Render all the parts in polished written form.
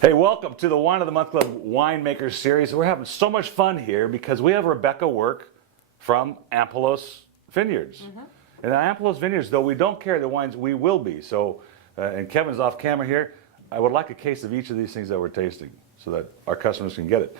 Hey, welcome to the Wine of the Month Club Winemaker series. We're having so much fun here because we have Rebecca Work from Ampelos Vineyards. And at Ampelos Vineyards, though we don't carry the wines, we will be. So, and Kevin's off camera here. I would like a case of each of these things that we're tasting so that our customers can get it.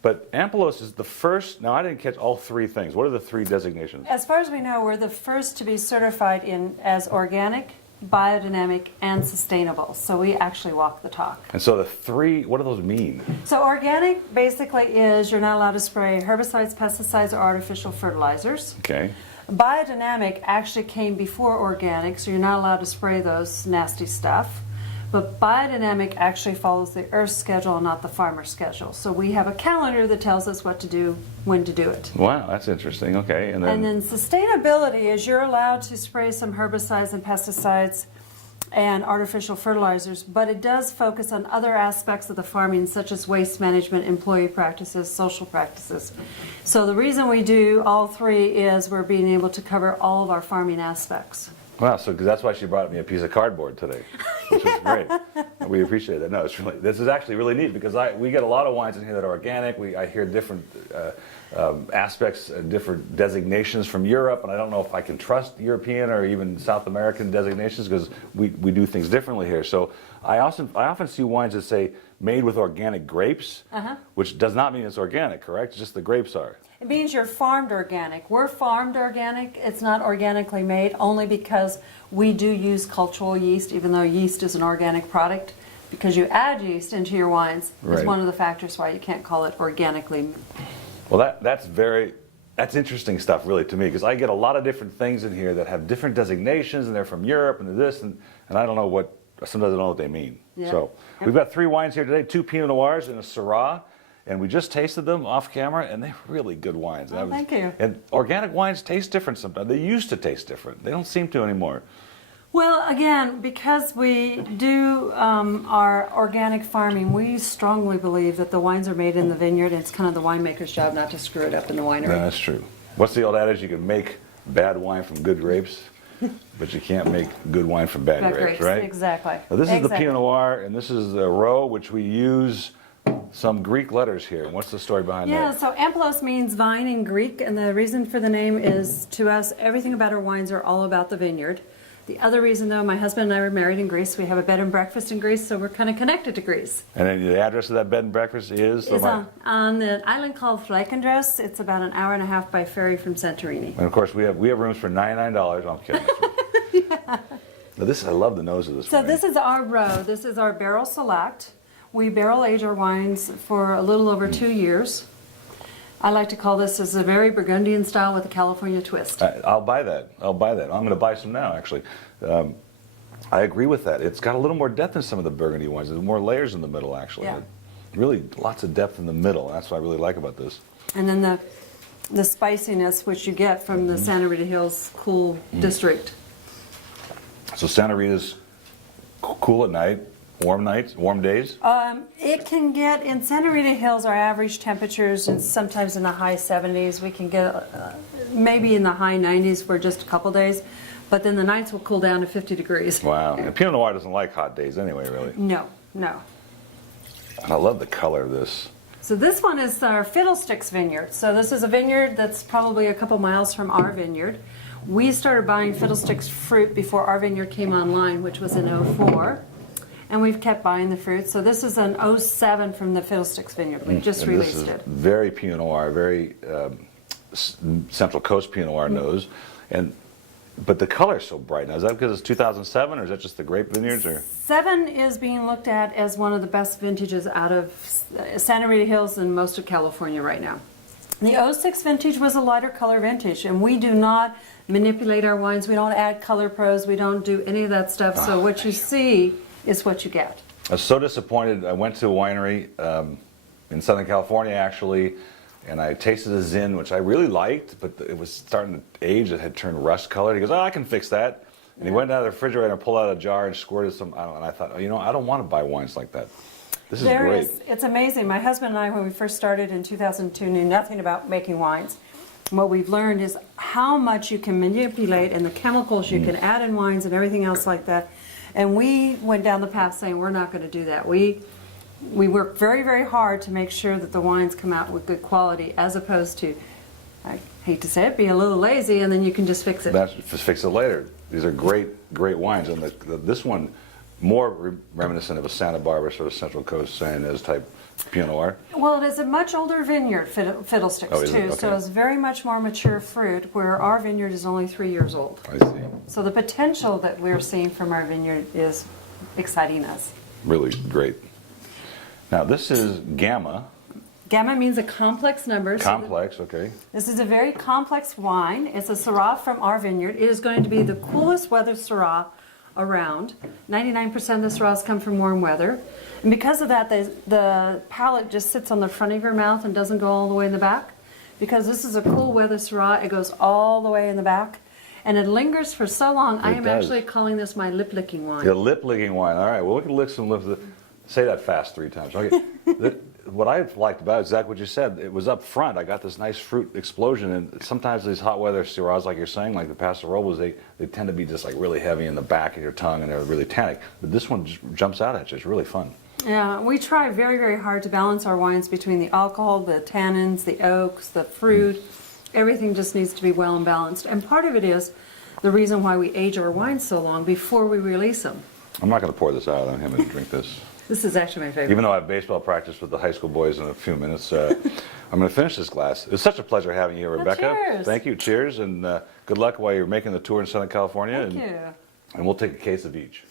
But Ampelos is the first. Now, I didn't catch all three things. What are the three designations? As far as we know, we're the first to be certified as organic, biodynamic, and sustainable. So we actually walk the talk. And so the three, what do those mean? So organic basically is you're not allowed to spray herbicides, pesticides, or artificial fertilizers. Okay. Biodynamic actually came before organic, so you're not allowed to spray those nasty stuff. But biodynamic actually follows the earth schedule and not the farmer schedule. So we have a calendar that tells us what to do, when to do it. Wow, that's interesting. Okay. And then sustainability is you're allowed to spray some herbicides and pesticides and artificial fertilizers, but it does focus on other aspects of the farming, such as waste management, employee practices, social practices. So the reason we do all three is we're being able to cover all of our farming aspects. Wow, so that's why she brought me a piece of cardboard today, which is great. We appreciate that. No, this is actually really neat because we get a lot of wines in here that are organic. I hear different aspects, different designations from Europe, and I don't know if I can trust European or even South American designations because we do things differently here. So I often see wines that say made with organic grapes, which does not mean it's organic, correct? It's just the grapes are. It means you're farmed organic. We're farmed organic. It's not organically made only because we do use cultural yeast, even though yeast is an organic product. Because you add yeast into your wines is one of the factors why you can't call it organically. Well, that's interesting stuff really to me because I get a lot of different things in here that have different designations and they're from Europe and this and I don't know sometimes I don't know what they mean. Yeah. So we've got three wines here today, 2 Pinot Noirs and a Syrah. And we just tasted them off camera, and they're really good wines. Oh, thank you. And organic wines taste different sometimes. They used to taste different. They don't seem to anymore. Well, again, because we do our organic farming, we strongly believe that the wines are made in the vineyard, and it's kind of the winemaker's job not to screw it up in the winery. No, that's true. What's the old adage? You can make bad wine from good grapes, but you can't make good wine from bad grapes, right? Exactly. Now, this is the Pinot Noir, and this is the Roe, which we use some Greek letters here. What's the story behind that? Yeah, so Ampelos means vine in Greek, and the reason for the name is, to us, everything about our wines are all about the vineyard. The other reason, though, my husband and I were married in Greece. We have a bed and breakfast in Greece, so we're kind of connected to Greece. And then the address of that bed and breakfast is? It's on the island called Fleikendress. It's about an hour and a half by ferry from Santorini. And of course, we have rooms for $99. I'm kidding. Yeah. Now I love the nose of this wine. So this is our row. This is our barrel select. We barrel age our wines for a little over 2 years. I like to call this as a very Burgundian style with a California twist. I'll buy that. I'm going to buy some now, actually. I agree with that. It's got a little more depth than some of the Burgundy wines. There's more layers in the middle, actually. Yeah. Really, lots of depth in the middle. That's what I really like about this. And then the spiciness which you get from the Santa Rita Hills cool district. So Santa Rita's cool at night. Warm nights, warm days? It can get, in Santa Rita Hills, our average temperatures is sometimes in the high 70s. We can get maybe in the high 90s for just a couple days, but then the nights will cool down to 50 degrees. Wow. And Pinot Noir doesn't like hot days anyway, really. No, no. And I love the color of this. So this one is our Fiddlesticks vineyard. So this is a vineyard that's probably a couple miles from our vineyard. We started buying Fiddlesticks fruit before our vineyard came online, which was in '04. And we've kept buying the fruit. So this is an '07 from the Fiddlesticks vineyard. We just released it. Very Pinot Noir, very Central Coast Pinot Noir nose. But the color is so bright. Now, is that because it's 2007 or is that just the grape vineyards? Or? 7 is being looked at as one of the best vintages out of Santa Rita Hills and most of California right now. The '06 vintage was a lighter color vintage, and we do not manipulate our wines. We don't add color pros. We don't do any of that stuff. So what you see is what you get. I was so disappointed. I went to a winery in Southern California, actually, and I tasted a Zin, which I really liked, but it was starting to age. It had turned rust colored. He goes, "Oh, I can fix that." And he went down to the refrigerator and pulled out a jar and squirted some. And I thought, I don't want to buy wines like that. This is great. It's amazing. My husband and I, when we first started in 2002, knew nothing about making wines. What we've learned is how much you can manipulate and the chemicals you can add in wines and everything else like that. And we went down the path saying we're not going to do that. We we work very, very hard to make sure that the wines come out with good quality, as opposed to, I hate to say it, be a little lazy and then you can just fix it. Just fix it later. These are great wines, and this one more reminiscent of a Santa Barbara sort of Central Coast San Ynez type Pinot Noir. Well, it is a much older vineyard, Fiddlesticks, Oh, is it? too, so Okay. it's very much more mature fruit, where our vineyard is only 3 years old. I see. So the potential that we're seeing from our vineyard is exciting us. Really great. Now this is Gamma. Gamma means a complex number. Complex, okay. This is a very complex wine. It's a Syrah from our vineyard. It is going to be the coolest weather Syrah around. 99% of the Syrahs come from warm weather. And because of that, the palate just sits on the front of your mouth and doesn't go all the way in the back. Because this is a cool weather Syrah, it goes all the way in the back. And it lingers for so long, I am does. actually calling this my lip-licking wine. The lip-licking wine. All right, well, we can lick some lips. Say that fast 3 times. Okay. What I liked about it, exactly what you said, it was up front. I got this nice fruit explosion, and sometimes these hot weather Syrahs, like you're saying, like the Paso Robles, they tend to be just like really heavy in the back of your tongue, and they're really tannic. But this one just jumps out at you. It's really fun. Yeah, we try very, very hard to balance our wines between the alcohol, the tannins, the oaks, the fruit. Everything just needs to be well and balanced. And part of it is the reason why we age our wines so long before we release them. I'm not going to pour this out on him and drink this. This is actually my favorite. Even though I have baseball practice with the high school boys in a few minutes, I'm going to finish this glass. It's such a pleasure having you, Rebecca. Cheers. Thank you. Cheers, and good luck while you're making the tour in Southern California. Thank you. And we'll take a case of each.